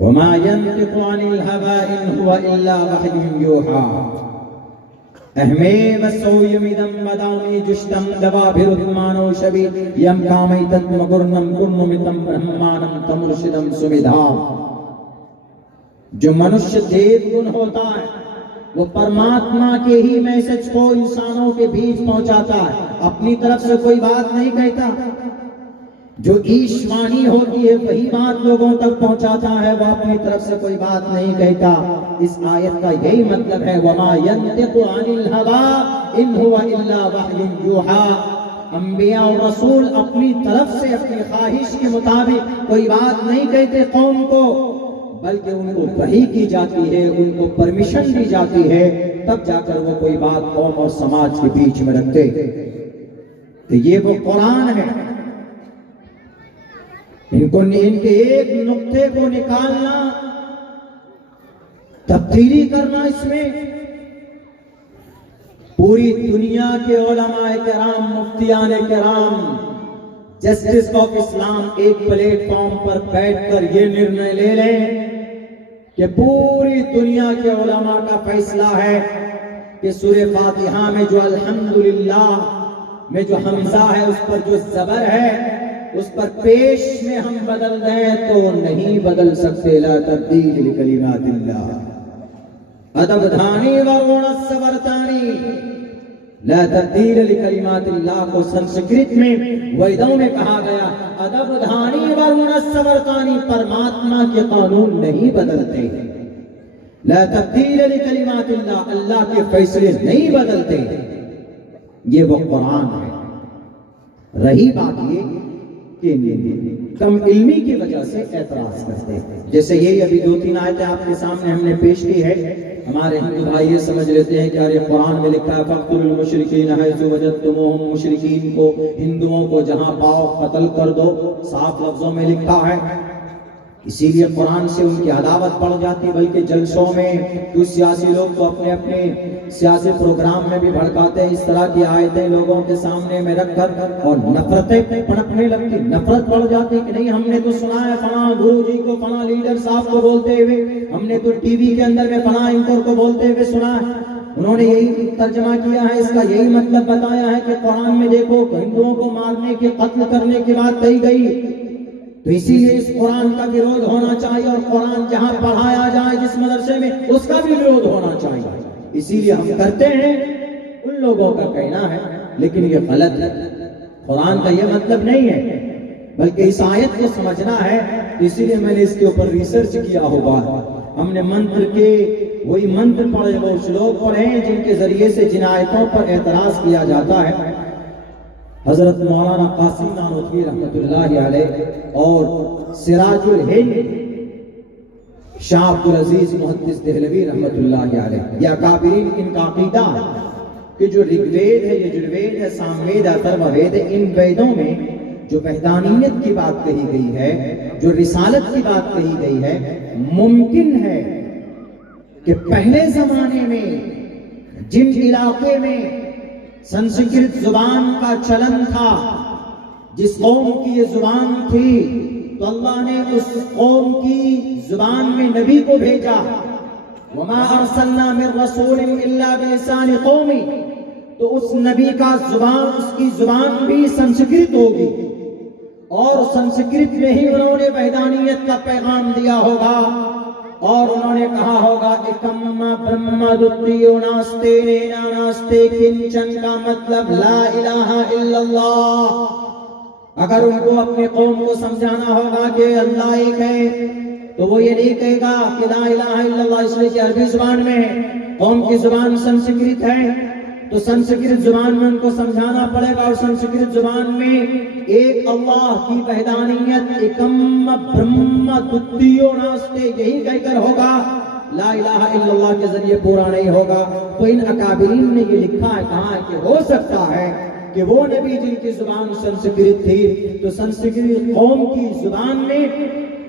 وما ينطق عن الهوى إن هو إلا وحي يوحى أهمي وسويمدم ودامي جشتم دبابرمانو شبي يم كاميتت مغرنم كرنمتم برہمانم تمرشدم سمدھا. جو منشیہ دیو گن ہوتا ہے وہ پرماتما کے ہی میسج کو انسانوں کے بیچ پہنچاتا ہے، اپنی طرف سے کوئی بات نہیں کہتا. جو ایشوانی ہوتی ہے وہی بات لوگوں تک پہنچاتا ہے، وہ اپنی طرف سے کوئی بات نہیں کہتا. اس آیت کا یہی مطلب ہے وَمَا يَنْطِقُ عَنِ الْهَوَىٰ إِنْ هُوَ إِلَّا وَحْيٌ يُوحَىٰ. انبیاء اور رسول اپنی طرف سے اپنی خواہش کے مطابق کوئی بات نہیں کہتے قوم کو، بلکہ ان کو وحی کی جاتی ہے، ان کو پرمیشن دی جاتی ہے، تب جا کر وہ کوئی بات قوم اور سماج کے بیچ میں رکھتے. تو یہ وہ قرآن ہے. ان کے ایک نقطے کو نکالنا، تبدیلی کرنا، اس میں پوری دنیا کے علماء کرام، مفتیان کرام، جسٹس آف اسلام ایک پلیٹ فارم پر بیٹھ کر یہ نرنے لے لیں کہ پوری دنیا کے علماء کا فیصلہ ہے کہ سورہ فاتحہ میں جو الحمدللہ میں جو حمزہ ہے اس پر جو زبر ہے اس پر پیش میں ہم بدل دیں تو نہیں بدل سکتے. لا تبدیل لکلمات اللہ ادب دھانی ورونس ورتانی. لا تبدیل لکلمات اللہ کو سنسکرت میں ویدوں میں کہا گیا ادب دھانی ورونس ورتانی، پرماتما کے قانون نہیں بدلتے. لا تبدیل لکلمات اللہ، اللہ کے فیصلے نہیں بدلتے. یہ وہ قرآن ہے. رہی بات یہ کہ کم علمی کی وجہ سے اعتراض کرتے ہیں، جیسے یہی ابھی 2-3 آیتیں آپ کے سامنے ہم نے پیش کی ہے. ہمارے ہندو بھائی یہ سمجھ لیتے ہیں کہ ارے قرآن میں لکھا ہے فَاقْتُلُوا الْمُشْرِكِينَ حَيْثُ وَجَدْتُمُوهُمْ، مشرکین کو، ہندوؤں کو جہاں پاؤ قتل کر دو، صاف لفظوں میں لکھا ہے. اسی لیے قرآن سے ان کی عداوت بڑھ جاتی، بلکہ جلسوں میں کچھ سیاسی لوگ تو اپنے اپنے سیاسی پروگرام میں بھی بھڑکاتے ہیں اس طرح کی آیتیں لوگوں کے سامنے میں رکھ کر، اور نفرتیں پنپنے لگتی، نفرت بڑھ جاتی کہ نہیں ہم نے تو سنا ہے فلاں گرو جی کو، فلاں لیڈر صاحب کو بولتے ہوئے، ہم نے تو ٹی وی کے اندر میں فلاں اینکر کو بولتے ہوئے سنا ہے. انہوں نے یہی ترجمہ کیا ہے، اس کا یہی مطلب بتایا ہے کہ قرآن میں دیکھو ہندوؤں کو مارنے کے، قتل کرنے کی بات کہی گئی، تو اسی لیے اس قرآن کا وروධ ہونا چاہیے، اور قرآن جہاں پڑھایا جائے جس مدرسے میں اس کا بھی وروධ ہونا چاہیے. اسی لیے ہم کرتے ہیں، ان لوگوں کا کہنا ہے، لیکن یہ غلط ہے. قرآن کا یہ مطلب نہیں ہے، بلکہ اس آیت کو سمجھنا ہے. اسی لیے میں نے اس کے اوپر ریسرچ کیا ہوگا. ہم نے منتر کے وہی منتر پڑھے، وہ شلوک پڑھے جن کے ذریعے سے جن آیتوں پر اعتراض کیا جاتا ہے. حضرت مولانا قاسم نانوتوی رحمۃ اللہ علیہ اور سراج الہند شاہ عبدالعزیز محدث دہلوی رحمۃ اللہ علیہ، یہ اکابرین، ان کا عقیدہ کہ جو رگ وید ہے، یجروید ہے، ساموید ہے، اتھرو وید ہے، ان ویدوں میں جو وحدانیت کی بات کہی گئی ہے، جو رسالت کی بات کہی گئی ہے، ممکن ہے کہ پہلے زمانے میں جن علاقے میں سنسکرت زبان کا چلن تھا، جس قوم کی یہ زبان تھی، تو اللہ نے اس قوم کی زبان میں نبی کو بھیجا. وَمَا أَرْسَلْنَا مِن رَّسُولٍ إِلَّا بِلِسَانِ قَوْمِهِ، تو اس نبی کا زبان، اس کی زبان بھی سنسکرت ہوگی، اور سنسکرت میں ہی انہوں نے وحدانیت کا پیغام دیا ہوگا، اور انہوں نے کہا ہوگا اکم برہم دتیو ناستے نینا ناستے کنچن، کا مطلب لا الہ الا اللہ. اگر ان کو اپنے قوم کو سمجھانا ہوگا کہ اللہ ایک ہے، تو وہ یہ نہیں کہے گا کہ لا الہ الا اللہ، اس لیے کہ عربی زبان میں ہے، قوم کی زبان سنسکرت ہے، تو سنسکرت زبان میں ان کو سمجھانا پڑے گا، اور سنسکرت زبان میں ایک اللہ کی وحدانیت اکم برہم دتیو ناستے یہی کہہ کر ہوگا، لا الہ الا اللہ کے ذریعے پورا نہیں ہوگا. تو ان اکابرین نے یہ لکھا ہے، کہا ہے کہ ہو سکتا ہے کہ وہ نبی جن کی زبان سنسکرت تھی، تو سنسکرت قوم کی زبان میں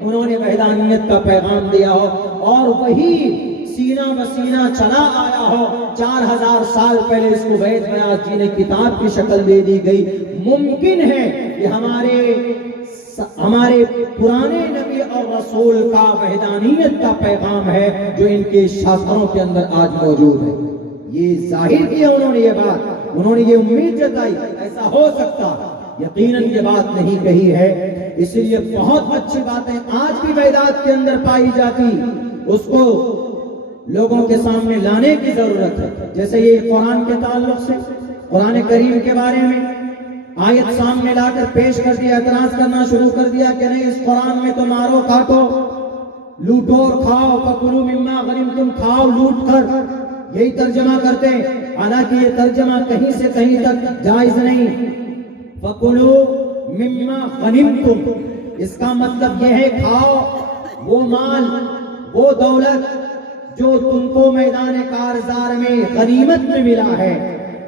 انہوں نے وحدانیت کا پیغام دیا ہو، اور وہی سینہ بسینہ چلا آیا ہو. 4000 سال پہلے اس کو وید ویاس جی نے کتاب کی شکل دے دی گئی. ممکن ہے کہ ہمارے ہمارے پرانے نبی اور رسول کا وحدانیت کا پیغام ہے جو ان کے شاستروں کے اندر آج موجود ہے. یہ ظاہر کیا انہوں نے یہ بات، انہوں نے یہ امید جتائی ایسا ہو سکتا، یقیناً یہ بات نہیں کہی ہے. اس لیے بہت اچھی باتیں آج بھی بیداد کے اندر پائی جاتی، اس کو لوگوں کے سامنے لانے کی ضرورت ہے. جیسے یہ قرآن کے تعلق سے قرآن کریم کے بارے میں آیت سامنے لا کر پیش کر دیا، اعتراض کرنا شروع کر دیا کہ نہیں اس قرآن میں تو مارو کاٹو لوٹو اور کھاؤ، فَكُلُوا مِمَّا غَنِمْتُمْ، کھاؤ لوٹ کر، یہی ترجمہ کرتے ہیں. حالانکہ یہ ترجمہ کہیں سے کہیں تک جائز نہیں. فَكُلُوا مِمَّا غَنِمْتُمْ، اس کا مطلب یہ ہے کھاؤ وہ مال وہ دولت جو تم کو میدان کارزار میں غنیمت میں ملا ہے.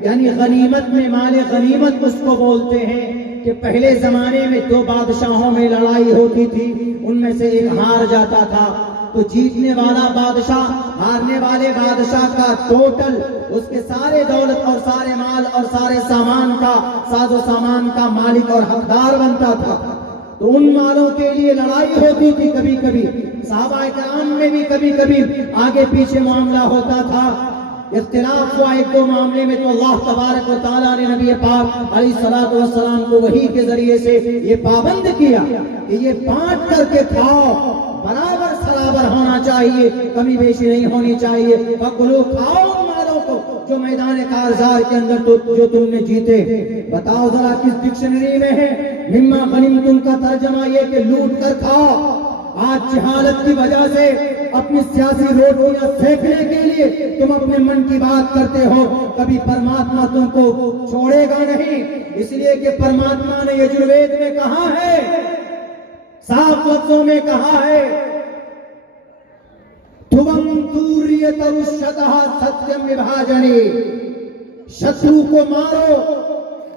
یعنی غنیمت میں مال غنیمت اس کو بولتے ہیں کہ پہلے زمانے میں دو بادشاہوں میں لڑائی ہوتی تھی، ان میں سے ایک ہار جاتا تھا تو جیتنے والا بادشاہ ہارنے والے بادشاہ کا ٹوٹل اس کے سارے دولت اور سارے مال اور سارے سامان کا ساز و سامان کا مالک اور حقدار بنتا تھا. تو ان مالوں کے لیے لڑائی ہوتی تھی، کبھی کبھی صحابہ کرام میں بھی کبھی کبھی آگے پیچھے معاملہ ہوتا تھا. اختلاف ہوا ایک دو معاملے میں تو اللہ تبارک و تعالیٰ نے نبی پاک علیہ الصلوۃ والسلام کو وحی کے ذریعے سے یہ پابند کیا کہ یہ بانٹ کر کے کھاؤ، برابر سرابر ہونا چاہیے، کمی بیشی نہیں ہونی چاہیے. فَكُلُوا، کھاؤ ان مالوں کو جو میدان کارزار کے اندر جو تم نے جیتے. بتاؤ ذرا کس ڈکشنری میں ہے مما غنمتم کا ترجمہ یہ کہ لوٹ کر کھاؤ. آج جہالت کی وجہ سے اپنی سیاسی روٹیاں سینکنے کے لیے تم اپنے من کی بات کرتے ہو، کبھی پرماتما تم کو چھوڑے گا نہیں. اس لیے کہ پرماتما نے یجروید میں کہا ہے، صاف لفظوں میں کہا ہے، تُوَمْ تُوْرِيَتَرُشَّتَهَا سَتْيَمْ وِبْھَاجَنِي، شترو کو مارو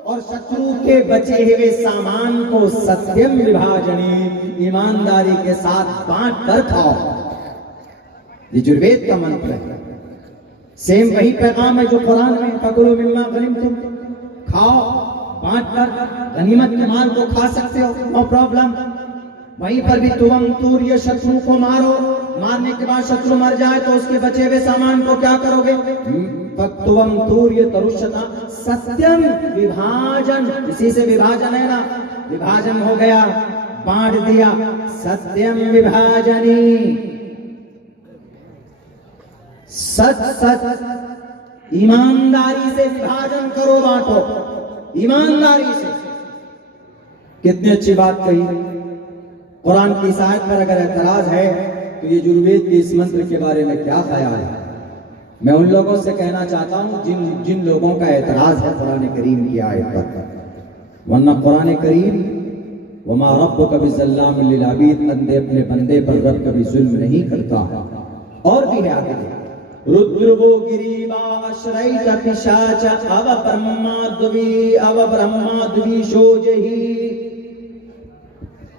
اور شترو کے بچے ہوئے سامان کو ستیم وبھاجنی، ایمانداری کے ساتھ بانٹ کر کھاؤ. یہ یجروید کا منتر ہے. سیم وہی پیغام ہے جو قرآن میں فَكُلُوا مِمَّا غَنِمْتُمْ، کھاؤ بانٹ کر، غنیمت کے مال کو کھا سکتے ہو، نو پرابلم. وہیں پر بھی تُوَمْ تُوْرِيَ، شترو کو مارو، مارنے کے بعد شترو مر جائے تو اس کے بچے ہوئے سامان کو کیا کرو گے؟ تُوَمْ تُوْرِيَ تَرُشَّتَا ستیم وبھاجن، اسی سے وبھاجن ہے نا، وبھاجن ہو گیا، بانٹ دیا. ستیم وبھاجنی، سچ سچ ایمانداری سے وبھاجن کرو، بانٹو ایمانداری سے. کتنی اچھی بات کہی. قرآن کی اس آیت پر اگر اعتراض ہے تو یہ یجروید کے اس منتر کے بارے میں کیا خیال ہے؟ میں ان لوگوں سے کہنا چاہتا ہوں جن لوگوں کا اعتراض ہے قرآن کریم کی آیت پر، ورنہ قرآن کریم وما ربک بظلام للعبید، اپنے بندے پر رب کبھی ظلم نہیں کرتا. اور بھی ہے آگے، ردرو گریبا اشریت پشاچ او برہما دوی شوجہی،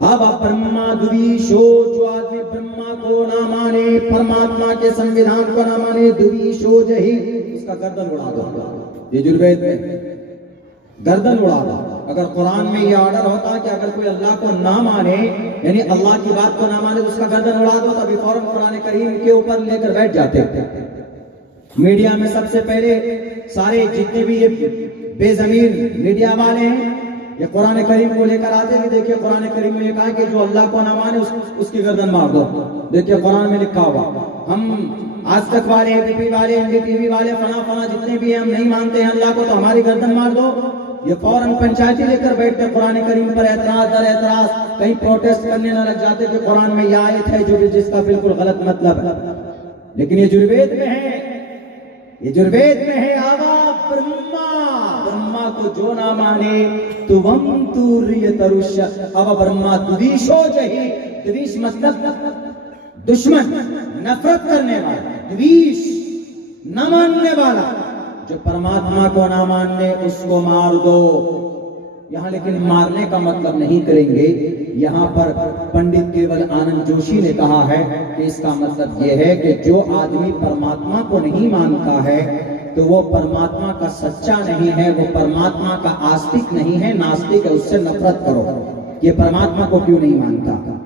اب برہما دوی شو، جو آدمی برہما کو نہ مانے، پرماتما کے سنویدھان کو نہ مانے، دوی شو جہی، اس کا گردن اڑا دو. یہ یجروید میں گردن اڑا دو. اگر قرآن میں یہ آرڈر ہوتا کہ اگر کوئی اللہ کو نہ مانے، یعنی اللہ کی بات کو نہ مانے، تو اس کا گردن اڑا دو، تو ابھی فوراً قرآن کریم کے اوپر لے کر بیٹھ جاتے. میڈیا میں سب سے پہلے سارے جتنے بھی یہ بے ضمیر میڈیا والے ہیں یہ قرآن کریم کو لے کر آتے ہیں کہ دیکھیں قرآن کریم میں یہ کہا کہ جو اللہ کو نہ مانے اس کی گردن مار دو. دیکھیں قرآن میں لکھا ہوا. ہم آج تک والے، اے بی پی والے، این ڈی ٹی وی والے، فلاں جتنے بھی ہیں، ہم نہیں مانتے ہیں اللہ کو تو ہماری گردن مار دو. یہ فوراً پنچایتی لے کر بیٹھتے قرآن کریم پر اعتراض در اعتراض، کہیں پروٹیسٹ کرنے نہ لگ جاتے کہ قرآن میں یہ آیت ہے جس کا بالکل غلط مطلب ہے. لیکن یہ یجروید میں ہے، یہ یجروید میں ہے. آوا برہما کو جو نہ مانے تُوَمْ تُوْرِيَ تَرُشَّ او برہما دویشو جہی. دویش مطلب دشمن، نفرت کرنے والا، دویش نہ ماننے والا. جو پرماتما کو نہ ماننے اس کو مار دو. یہاں لیکن مارنے کا مطلب نہیں کریں گے. یہاں پر پنڈت کیول آنند جوشی نے کہا ہے کہ اس کا مطلب یہ ہے کہ جو آدمی پرماتما کو نہیں مانتا ہے تو وہ پرماتما کا سچا نہیں ہے، وہ پرماتما کا آستک نہیں ہے، ناستک ہے. اس سے نفرت کرو. یہ پرماتما کو کیوں نہیں مانتا؟